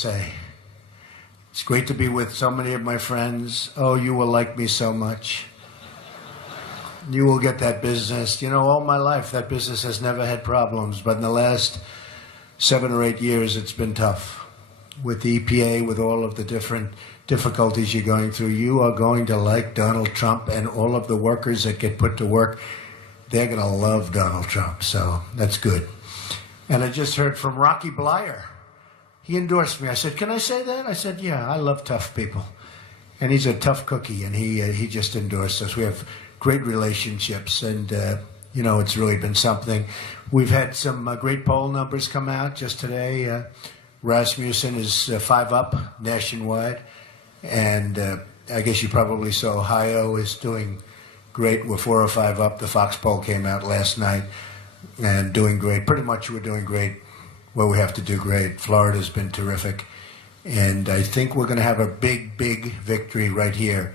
say. It's great to be with so many of my friends. Oh, you will like me so much. You will get that business. You know, all my life, that business has never had problems. But in the last 7 or 8 years, it's been tough. With the EPA, with all of the different difficulties you're going through, you are going to like Donald Trump, and all of the workers that get put to work, they're going to love Donald Trump. So that's good. And I just heard from Rocky Blyer. He endorsed me. I said, can I say that? I said, yeah, I love tough people. And he's a tough cookie, and he just endorsed us. We have great relationships, and, you know, it's really been something. We've had some great poll numbers come out just today. Rasmussen is 5 up nationwide, and I guess you probably saw Ohio is doing great. We're 4 or 5 up. The Fox poll came out last night, and doing great. Pretty much we're doing great where we have to do great. Florida's been terrific, and I think we're going to have a big, big victory right here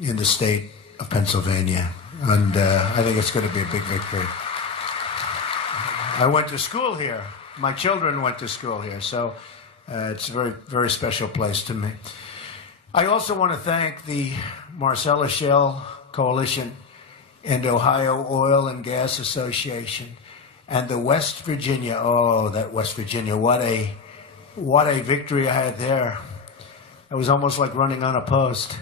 in the state of Pennsylvania, and I think it's going to be a big victory. I went to school here. My children went to school here, so it's a very, very special place to me. I also want to thank the Marcellus Shale Coalition and Ohio Oil and Gas Association and the West Virginia. Oh, that West Virginia! What a victory I had there. I was almost like running on a post.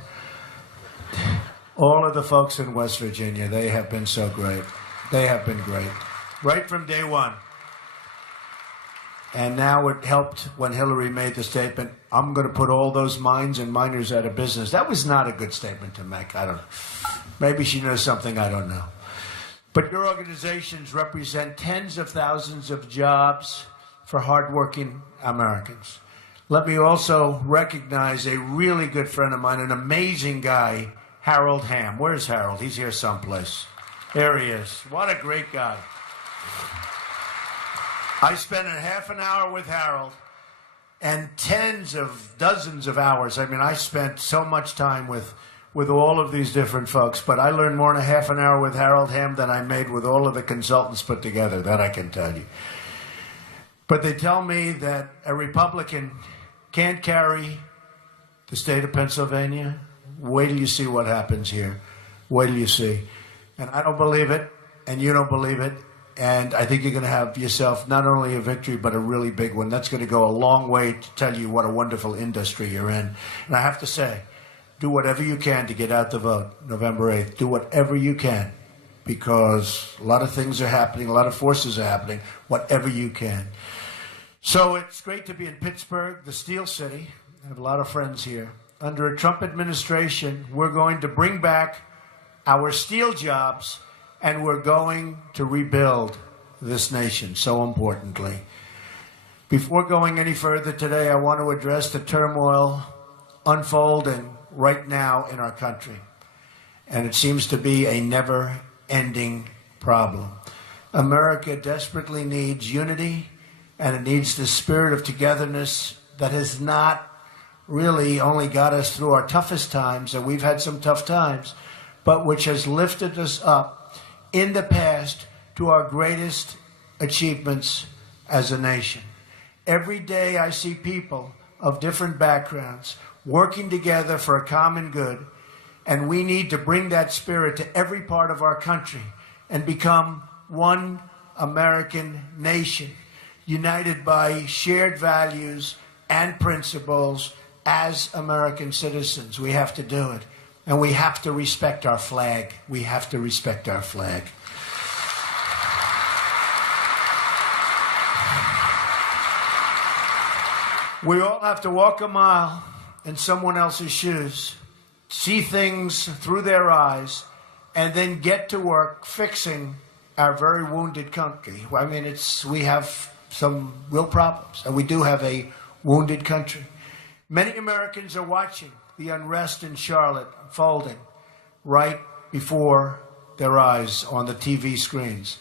All of the folks in West Virginia, they have been so great. They have been great, right from day one. And now it helped when Hillary made the statement, I'm going to put all those mines and miners out of business. That was not a good statement to make. I don't know. Maybe she knows something I don't know. But your organizations represent tens of thousands of jobs for hardworking Americans. Let me also recognize a really good friend of mine, an amazing guy, Harold Hamm. Where's Harold? He's here someplace. There he is. What a great guy. I spent a half an hour with Harold and dozens of hours. I mean, I spent so much time with all of these different folks, but I learned more in a half an hour with Harold Hamm than I made with all of the consultants put together. That I can tell you. But they tell me that a Republican can't carry the state of Pennsylvania. Wait till you see what happens here. Wait till you see. And I don't believe it, and you don't believe it. And I think you're going to have yourself not only a victory, but a really big one. That's going to go a long way to tell you what a wonderful industry you're in. And I have to say, do whatever you can to get out the vote November 8th. Do whatever you can, because a lot of things are happening, a lot of forces are happening, whatever you can. So it's great to be in Pittsburgh, the Steel City. I have a lot of friends here. Under a Trump administration, we're going to bring back our steel jobs, and we're going to rebuild this nation, so importantly. Before going any further today, I want to address the turmoil unfolding right now in our country. And it seems to be a never-ending problem. America desperately needs unity, and it needs the spirit of togetherness that has not really only got us through our toughest times, and we've had some tough times, but which has lifted us up in the past to our greatest achievements as a nation. Every day I see people of different backgrounds working together for a common good, and we need to bring that spirit to every part of our country and become one American nation, united by shared values and principles as American citizens. We have to do it. And we have to respect our flag. We have to respect our flag. We all have to walk a mile in someone else's shoes, see things through their eyes, and then get to work fixing our very wounded country. I mean, we have some real problems, and we do have a wounded country. Many Americans are watching the unrest in Charlotte unfolding right before their eyes on the TV screens.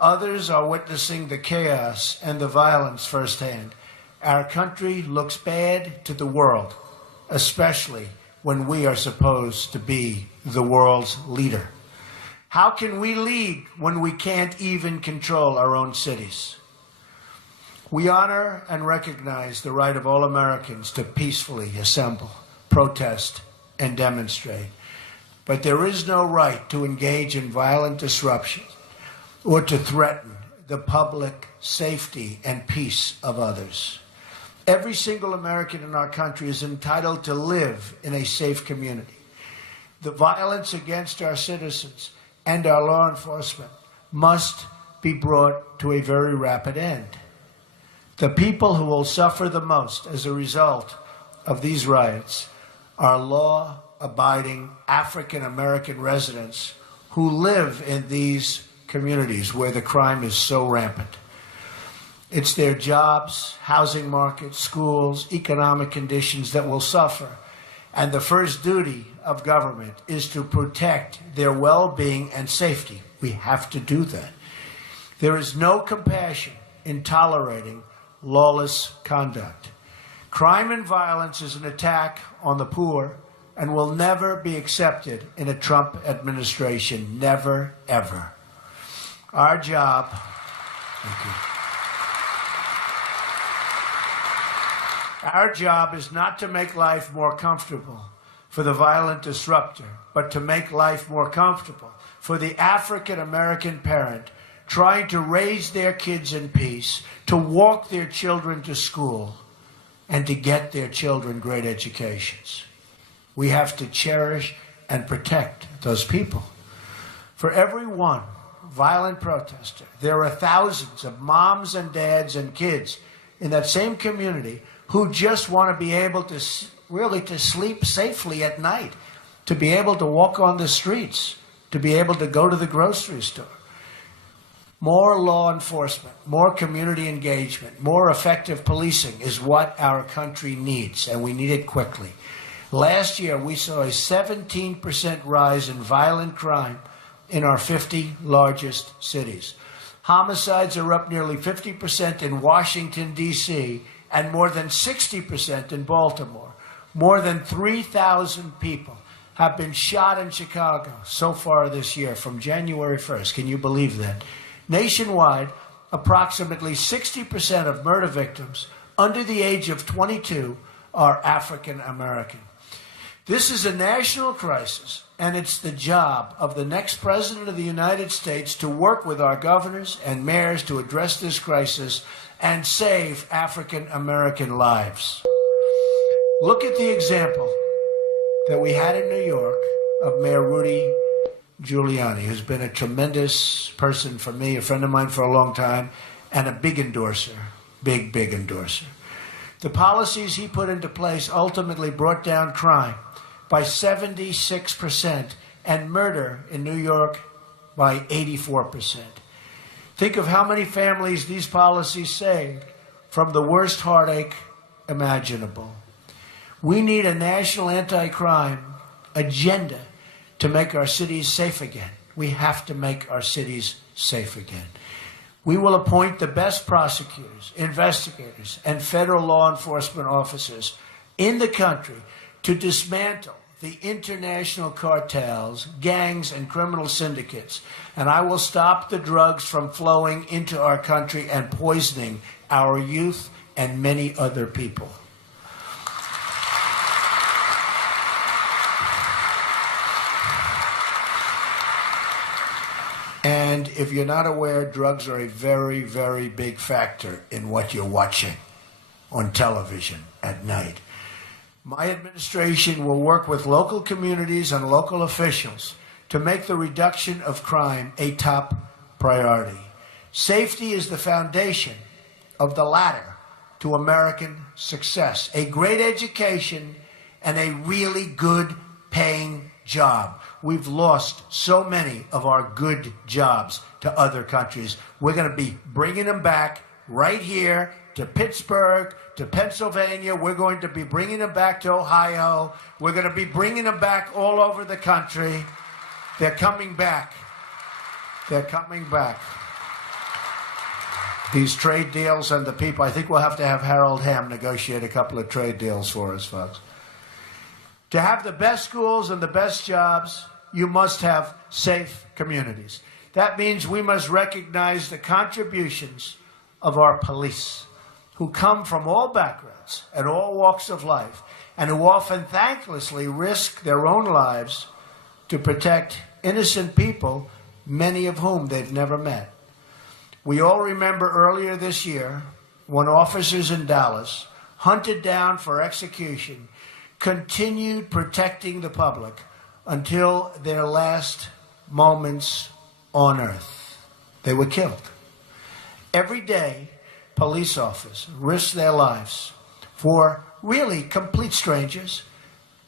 Others are witnessing the chaos and the violence firsthand. Our country looks bad to the world, especially when we are supposed to be the world's leader. How can we lead when we can't even control our own cities? We honor and recognize the right of all Americans to peacefully assemble, protest, and demonstrate. But there is no right to engage in violent disruption or to threaten the public safety and peace of others. Every single American in our country is entitled to live in a safe community. The violence against our citizens and our law enforcement must be brought to a very rapid end. The people who will suffer the most as a result of these riots are law-abiding African-American residents who live in these communities where the crime is so rampant. It's their jobs, housing markets, schools, economic conditions that will suffer. And the first duty of government is to protect their well-being and safety. We have to do that. There is no compassion in tolerating lawless conduct. Crime and violence is an attack on the poor and will never be accepted in a Trump administration. Never, ever. Our job, thank you. Our job is not to make life more comfortable for the violent disruptor, but to make life more comfortable for the African-American parent trying to raise their kids in peace, to walk their children to school, and to get their children great educations. We have to cherish and protect those people. For every one violent protester, there are thousands of moms and dads and kids in that same community who just want to be able to really to sleep safely at night, to be able to walk on the streets, to be able to go to the grocery store. More law enforcement, more community engagement, more effective policing is what our country needs, and we need it quickly. Last year, we saw a 17% rise in violent crime in our 50 largest cities. Homicides are up nearly 50% in Washington, D.C., and more than 60% in Baltimore. More than 3,000 people have been shot in Chicago so far this year, from January 1st. Can you believe that? Nationwide, approximately 60% of murder victims under the age of 22 are African American. This is a national crisis, and it's the job of the next president of the United States to work with our governors and mayors to address this crisis and save African American lives. Look at the example that we had in New York of Mayor Rudy Giuliani, who's been a tremendous person for me, a friend of mine for a long time, and a big endorser, big endorser. The policies he put into place ultimately brought down crime by 76% and murder in New York by 84%. Think of how many families these policies saved from the worst heartache imaginable. We need a national anti-crime agenda to make our cities safe again. We have to make our cities safe again. We will appoint the best prosecutors, investigators, and federal law enforcement officers in the country to dismantle the international cartels, gangs, and criminal syndicates. And I will stop the drugs from flowing into our country and poisoning our youth and many other people. And if you're not aware, drugs are a very, very big factor in what you're watching on television at night. My administration will work with local communities and local officials to make the reduction of crime a top priority. Safety is the foundation of the ladder to American success. A great education and a really good paying job. We've lost so many of our good jobs to other countries. We're going to be bringing them back right here to Pittsburgh, to Pennsylvania. We're going to be bringing them back to Ohio. We're going to be bringing them back all over the country. They're coming back. They're coming back. These trade deals and the people, I think we'll have to have Harold Hamm negotiate a couple of trade deals for us, folks. To have the best schools and the best jobs, you must have safe communities. That means we must recognize the contributions of our police, who come from all backgrounds and all walks of life, and who often thanklessly risk their own lives to protect innocent people, many of whom they've never met. We all remember earlier this year when officers in Dallas, hunted down for execution, continued protecting the public until their last moments on earth. They were killed. Every day, police officers risk their lives for really complete strangers,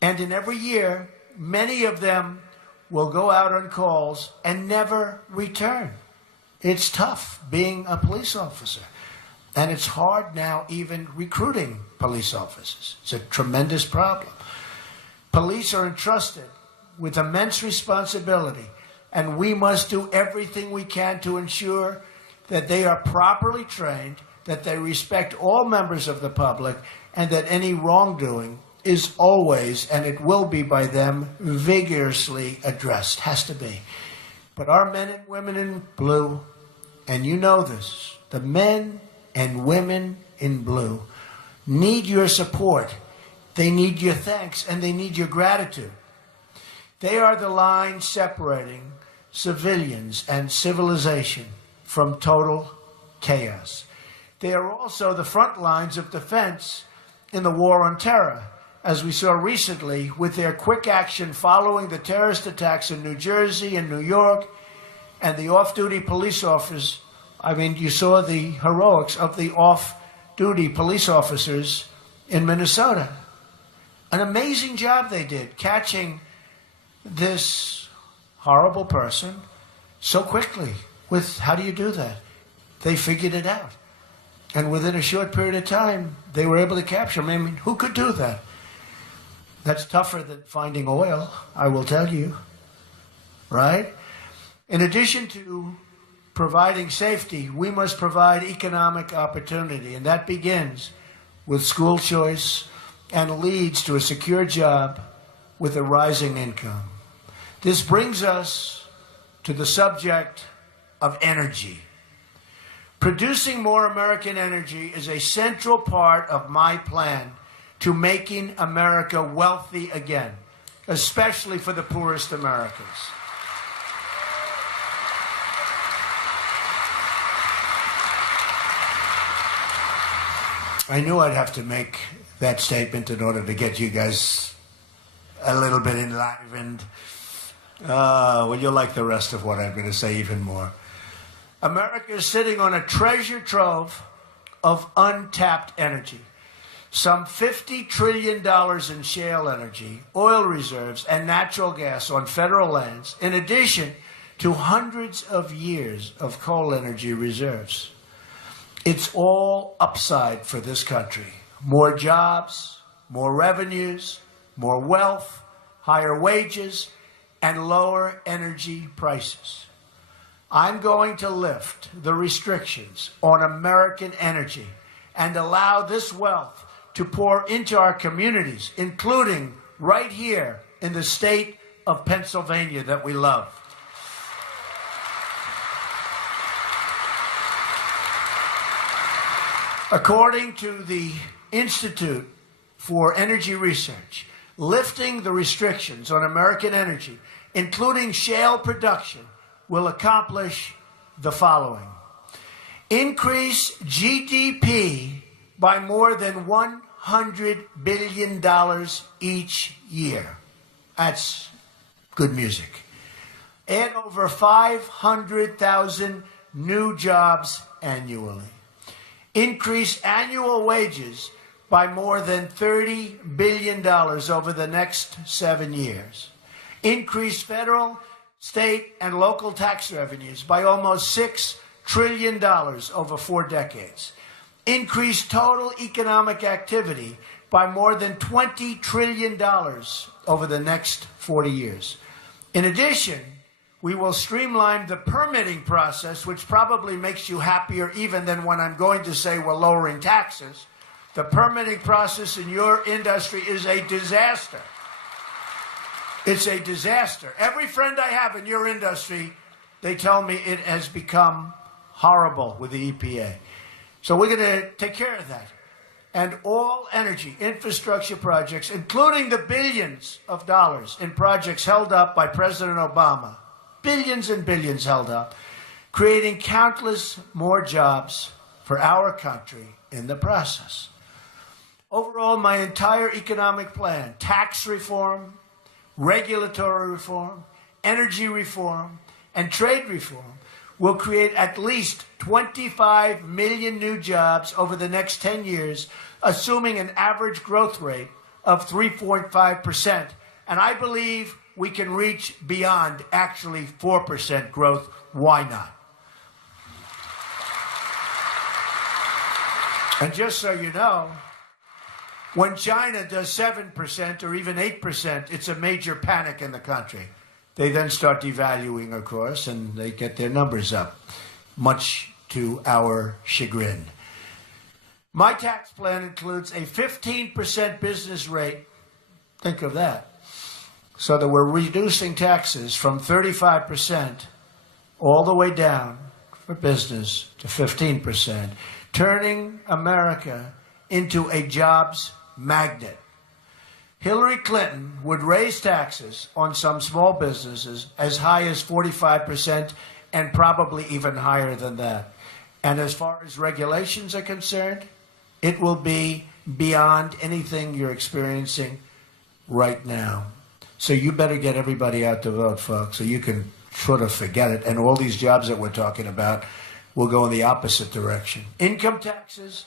and in every year, many of them will go out on calls and never return. It's tough being a police officer, and it's hard now even recruiting police officers. It's a tremendous problem. Police are entrusted with immense responsibility, and we must do everything we can to ensure that they are properly trained, that they respect all members of the public, and that any wrongdoing is always, and it will be by them, vigorously addressed. Has to be. But our men and women in blue, and you know this, the men and women in blue need your support. They need your thanks, and they need your gratitude. They are the line separating civilians and civilization from total chaos. They are also the front lines of defense in the war on terror, as we saw recently with their quick action following the terrorist attacks in New Jersey and New York, and the off-duty police officers. I mean, you saw the heroics of the off-duty police officers in Minnesota. An amazing job they did, catching this horrible person so quickly. How do you do that? They figured it out. And within a short period of time, they were able to capture him. I mean, who could do that? That's tougher than finding oil, I will tell you. Right? In addition to providing safety, we must provide economic opportunity. And that begins with school choice and leads to a secure job with a rising income. This brings us to the subject of energy. Producing more American energy is a central part of my plan to making America wealthy again, especially for the poorest Americans. I knew I'd have to make that statement in order to get you guys a little bit enlivened. Well, you'll like the rest of what I'm going to say even more. America is sitting on a treasure trove of untapped energy. Some $50 trillion in shale energy, oil reserves, and natural gas on federal lands, in addition to hundreds of years of coal energy reserves. It's all upside for this country. More jobs, more revenues, more wealth, higher wages, and lower energy prices. I'm going to lift the restrictions on American energy and allow this wealth to pour into our communities, including right here in the state of Pennsylvania that we love. According to the Institute for Energy Research, lifting the restrictions on American energy, including shale production, will accomplish the following. Increase GDP by more than $100 billion each year. That's good music. Add over 500,000 new jobs annually. Increase annual wages by more than $30 billion over the next 7 years. Increase federal, state, and local tax revenues by almost $6 trillion over 4 decades. Increase total economic activity by more than $20 trillion over the next 40 years. In addition, we will streamline the permitting process, which probably makes you happier even than when I'm going to say we're lowering taxes. The permitting process in your industry is a disaster. It's a disaster. Every friend I have in your industry, they tell me it has become horrible with the EPA. So we're going to take care of that. And all energy infrastructure projects, including the billions of dollars in projects held up by President Obama, billions and billions held up, creating countless more jobs for our country in the process. Overall, my entire economic plan, tax reform, regulatory reform, energy reform, and trade reform, will create at least 25 million new jobs over the next 10 years, assuming an average growth rate of 3.5%. And I believe we can reach beyond actually 4% growth. Why not? And just so you know, when China does 7% or even 8%, it's a major panic in the country. They then start devaluing, of course, and they get their numbers up, much to our chagrin. My tax plan includes a 15% business rate. Think of that. So that we're reducing taxes from 35% all the way down for business to 15%, turning America into a jobs magnet. Hillary Clinton would raise taxes on some small businesses as high as 45% and probably even higher than that. And as far as regulations are concerned, it will be beyond anything you're experiencing right now. So you better get everybody out to vote, folks, so you can sort of forget it. And all these jobs that we're talking about will go in the opposite direction. Income taxes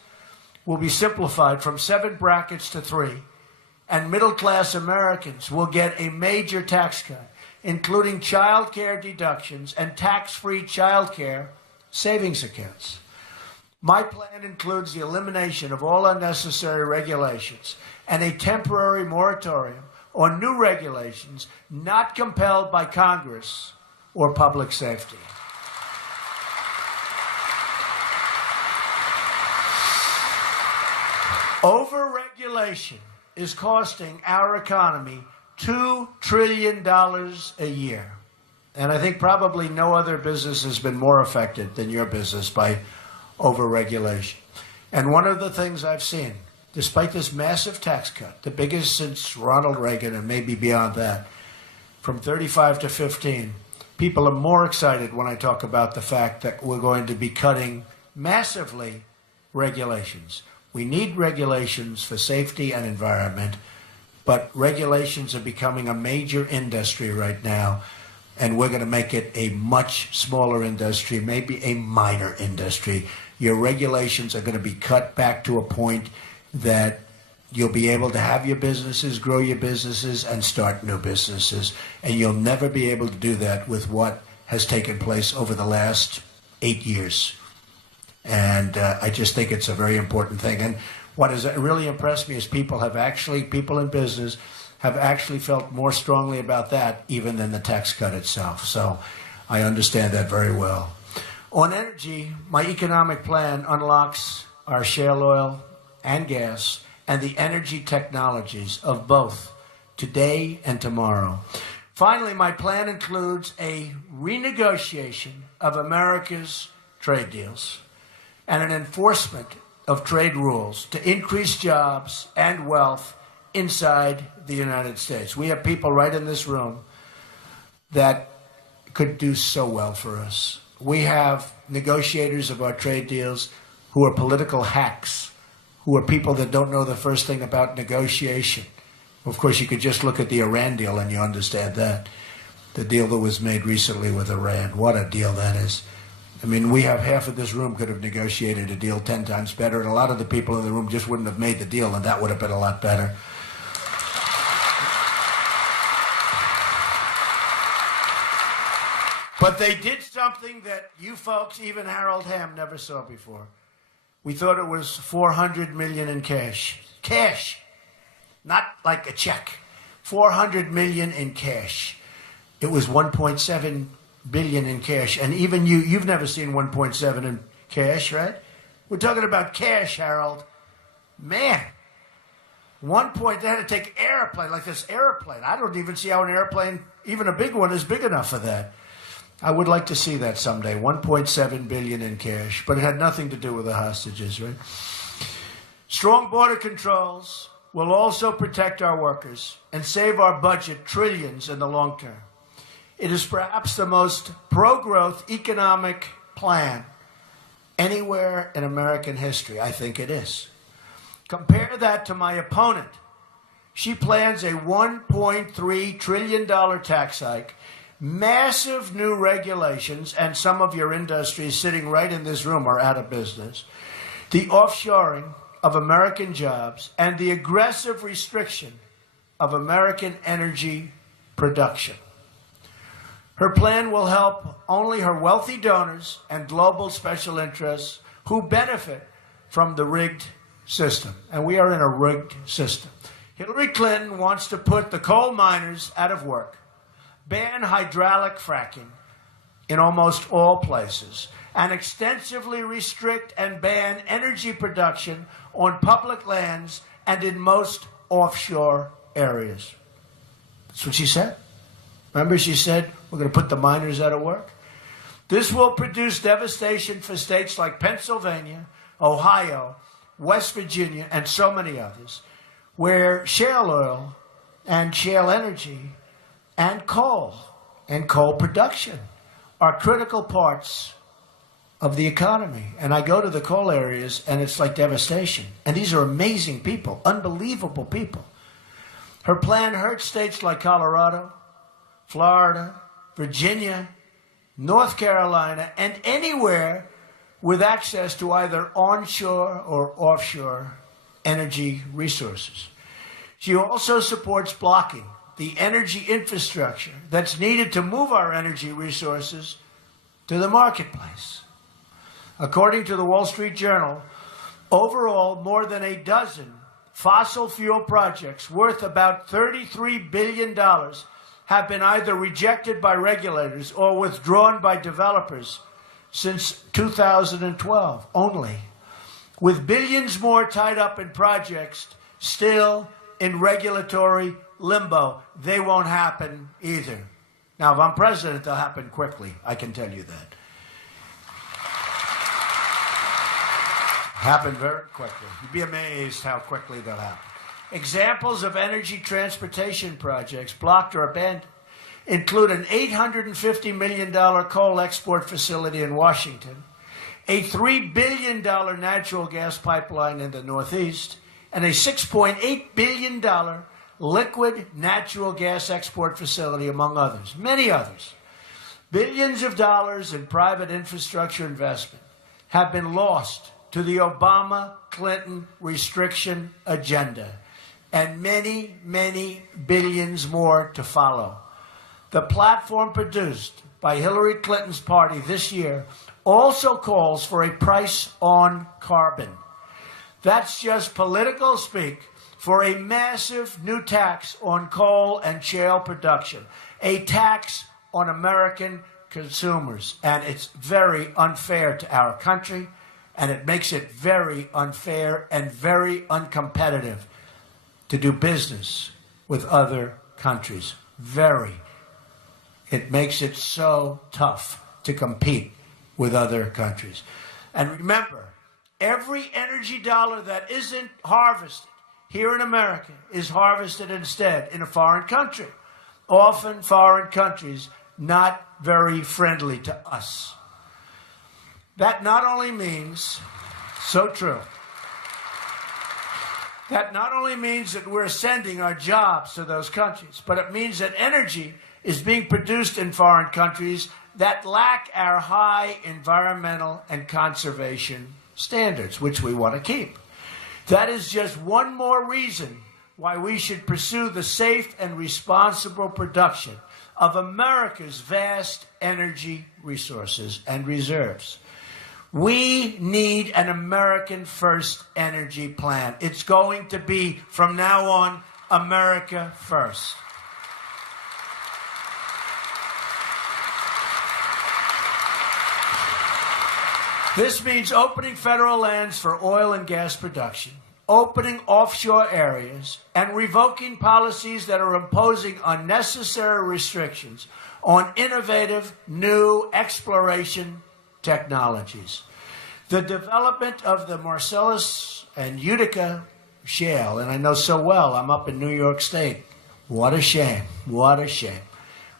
will be simplified from 7 brackets to 3. And middle-class Americans will get a major tax cut, including child care deductions and tax-free child care savings accounts. My plan includes the elimination of all unnecessary regulations and a temporary moratorium on new regulations not compelled by Congress or public safety. Overregulation is costing our economy $2 trillion a year. And I think probably no other business has been more affected than your business by overregulation. And one of the things I've seen, despite this massive tax cut, the biggest since Ronald Reagan and maybe beyond that, from 35 to 15, people are more excited when I talk about the fact that we're going to be cutting massively regulations. We need regulations for safety and environment, but regulations are becoming a major industry right now, and we're going to make it a much smaller industry, maybe a minor industry. Your regulations are going to be cut back to a point that you'll be able to have your businesses, grow your businesses, and start new businesses. And you'll never be able to do that with what has taken place over the last 8 years. And I just think it's a very important thing. And what has really impressed me is people in business have actually felt more strongly about that even than the tax cut itself. So I understand that very well. On energy, my economic plan unlocks our shale oil and gas and the energy technologies of both today and tomorrow. Finally, my plan includes a renegotiation of America's trade deals and an enforcement of trade rules to increase jobs and wealth inside the United States. We have people right in this room that could do so well for us. We have negotiators of our trade deals who are political hacks, who are people that don't know the first thing about negotiation. Of course, you could just look at the Iran deal and you understand that. The deal that was made recently with Iran. What a deal that is. I mean, we have half of this room could have negotiated a deal 10 times better, and a lot of the people in the room just wouldn't have made the deal, and that would have been a lot better. But they did something that you folks, even Harold Hamm, never saw before. We thought it was $400 million in cash. Cash. Not like a check. $400 million in cash. It was $1.7 billion in cash. And even you've never seen 1.7 in cash, right? We're talking about cash, Harold. Man. They had to take airplane, like this airplane. I don't even see how an airplane, even a big one, is big enough for that. I would like to see that someday. $1.7 billion in cash, but it had nothing to do with the hostages, right? Strong border controls will also protect our workers and save our budget trillions in the long term. It is perhaps the most pro-growth economic plan anywhere in American history. I think it is. Compare that to my opponent. She plans a $1.3 trillion tax hike, massive new regulations, and some of your industries sitting right in this room are out of business, the offshoring of American jobs, and the aggressive restriction of American energy production. Her plan will help only her wealthy donors and global special interests who benefit from the rigged system. And we are in a rigged system. Hillary Clinton wants to put the coal miners out of work, ban hydraulic fracking in almost all places, and extensively restrict and ban energy production on public lands and in most offshore areas. That's what she said. Remember, she said, we're going to put the miners out of work? This will produce devastation for states like Pennsylvania, Ohio, West Virginia, and so many others, where shale oil and shale energy and coal production are critical parts of the economy. And I go to the coal areas, and it's like devastation. And these are amazing people, unbelievable people. Her plan hurts states like Colorado, Florida, Virginia, North Carolina, and anywhere with access to either onshore or offshore energy resources. She also supports blocking the energy infrastructure that's needed to move our energy resources to the marketplace. According to the Wall Street Journal, overall, more than a dozen fossil fuel projects worth about $33 billion have been either rejected by regulators or withdrawn by developers since 2012 only, with billions more tied up in projects still in regulatory limbo. They won't happen either. Now, if I'm president, they'll happen quickly. I can tell you that. Happen very quickly. You'd be amazed how quickly they'll happen. Examples of energy transportation projects blocked or abandoned include an $850 million coal export facility in Washington, a $3 billion natural gas pipeline in the Northeast, and a $6.8 billion liquid natural gas export facility, among others, many others. Billions of dollars in private infrastructure investment have been lost to the Obama-Clinton restriction agenda, and many, many billions more to follow. The platform produced by Hillary Clinton's party this year also calls for a price on carbon. That's just political speak for a massive new tax on coal and shale production, a tax on American consumers. And it's very unfair to our country, and it makes it very unfair and very uncompetitive to do business with other countries. Very. It makes it so tough to compete with other countries. And remember, every energy dollar that isn't harvested here in America is harvested instead in a foreign country. Often foreign countries not very friendly to us. That not only means, so true, that not only means that we're sending our jobs to those countries, but it means that energy is being produced in foreign countries that lack our high environmental and conservation standards, which we want to keep. That is just one more reason why we should pursue the safe and responsible production of America's vast energy resources and reserves. We need an American first energy plan. It's going to be, from now on, America first. This means opening federal lands for oil and gas production, opening offshore areas and revoking policies that are imposing unnecessary restrictions on innovative new exploration technologies. The development of the Marcellus and Utica shale, and I know so well, I'm up in New York State. What a shame. What a shame.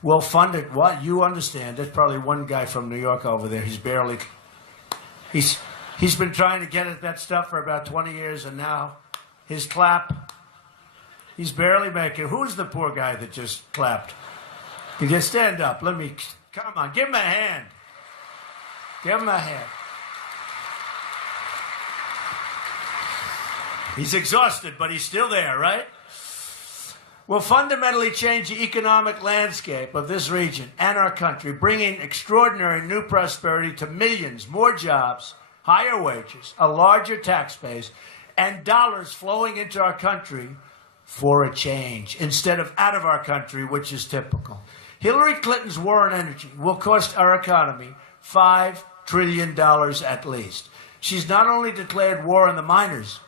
We'll fund it. What? You understand. There's probably one guy from New York over there. He's been trying to get at that stuff for about 20 years, and now his clap, he's barely making. Who's the poor guy that just clapped? You just stand up. Come on, give him a hand. Give him a hand. He's exhausted, but he's still there, right? Will fundamentally change the economic landscape of this region and our country, bringing extraordinary new prosperity to millions, more jobs, higher wages, a larger tax base, and dollars flowing into our country for a change instead of out of our country, which is typical. Hillary Clinton's war on energy will cost our economy $5 trillion at least. She's not only declared war on the miners,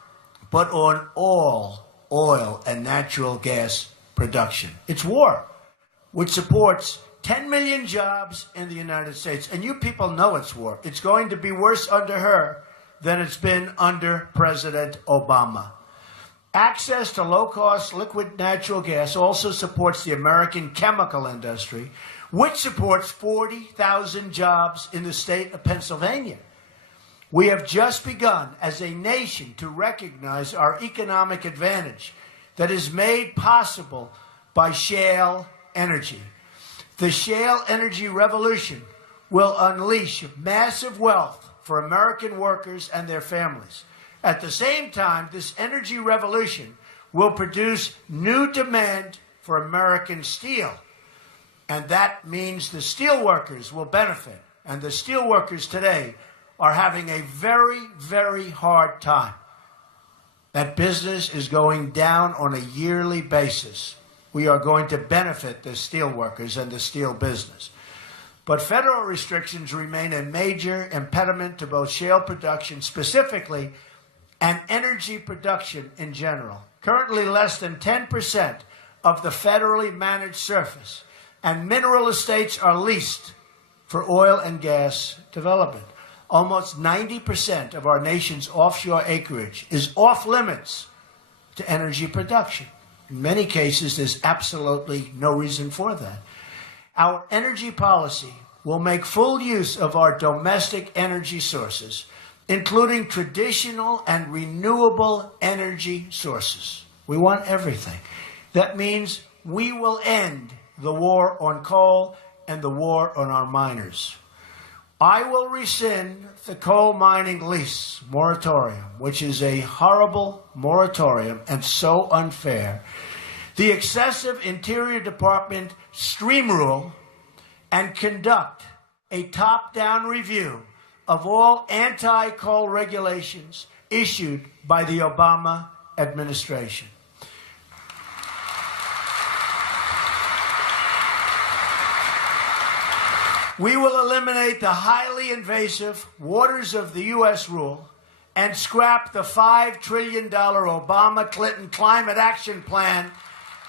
but on all oil and natural gas production. It's war, which supports 10 million jobs in the United States. And you people know it's war. It's going to be worse under her than it's been under President Obama. Access to low-cost liquid natural gas also supports the American chemical industry, which supports 40,000 jobs in the state of Pennsylvania. We have just begun as a nation to recognize our economic advantage that is made possible by shale energy. The shale energy revolution will unleash massive wealth for American workers and their families. At the same time, this energy revolution will produce new demand for American steel. And that means the steel workers will benefit. And the steel workers today are having a very, very hard time. That business is going down on a yearly basis. We are going to benefit the steel workers and the steel business. But federal restrictions remain a major impediment to both shale production specifically and energy production in general. Currently, less than 10% of the federally managed surface and mineral estates are leased for oil and gas development. Almost 90% of our nation's offshore acreage is off limits to energy production. In many cases, there's absolutely no reason for that. Our energy policy will make full use of our domestic energy sources, including traditional and renewable energy sources. We want everything. That means we will end the war on coal and the war on our miners. I will rescind the coal mining lease moratorium, which is a horrible moratorium and so unfair, the excessive Interior Department stream rule, and conduct a top-down review of all anti-coal regulations issued by the Obama administration. We will eliminate the highly invasive Waters of the U.S. rule and scrap the $5 trillion Obama-Clinton Climate Action Plan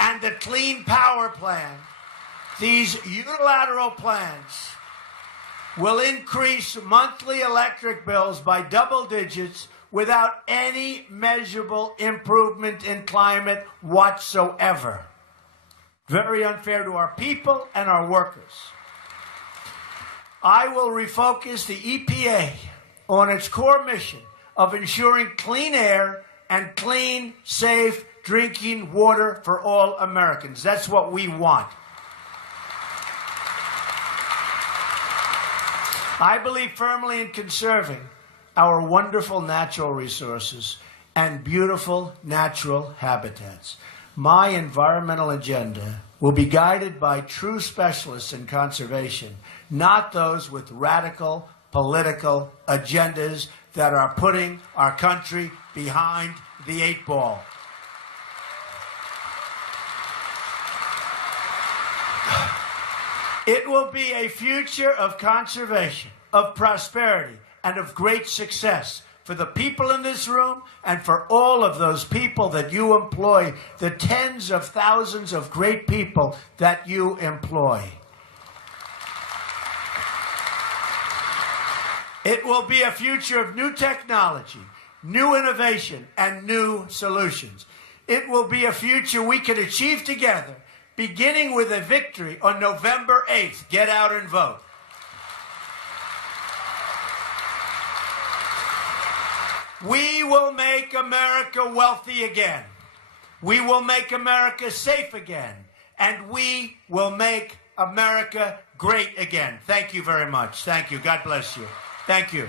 and the Clean Power Plan. These unilateral plans will increase monthly electric bills by double digits without any measurable improvement in climate whatsoever. Very unfair to our people and our workers. I will refocus the EPA on its core mission of ensuring clean air and clean, safe drinking water for all Americans. That's what we want. I believe firmly in conserving our wonderful natural resources and beautiful natural habitats. My environmental agenda will be guided by true specialists in conservation, not those with radical political agendas that are putting our country behind the 8 ball. It will be a future of conservation, of prosperity, and of great success for the people in this room and for all of those people that you employ, the tens of thousands of great people that you employ. It will be a future of new technology, new innovation, and new solutions. It will be a future we can achieve together, beginning with a victory on November 8th. Get out and vote. We will make America wealthy again. We will make America safe again. And we will make America great again. Thank you very much. Thank you. God bless you. Thank you.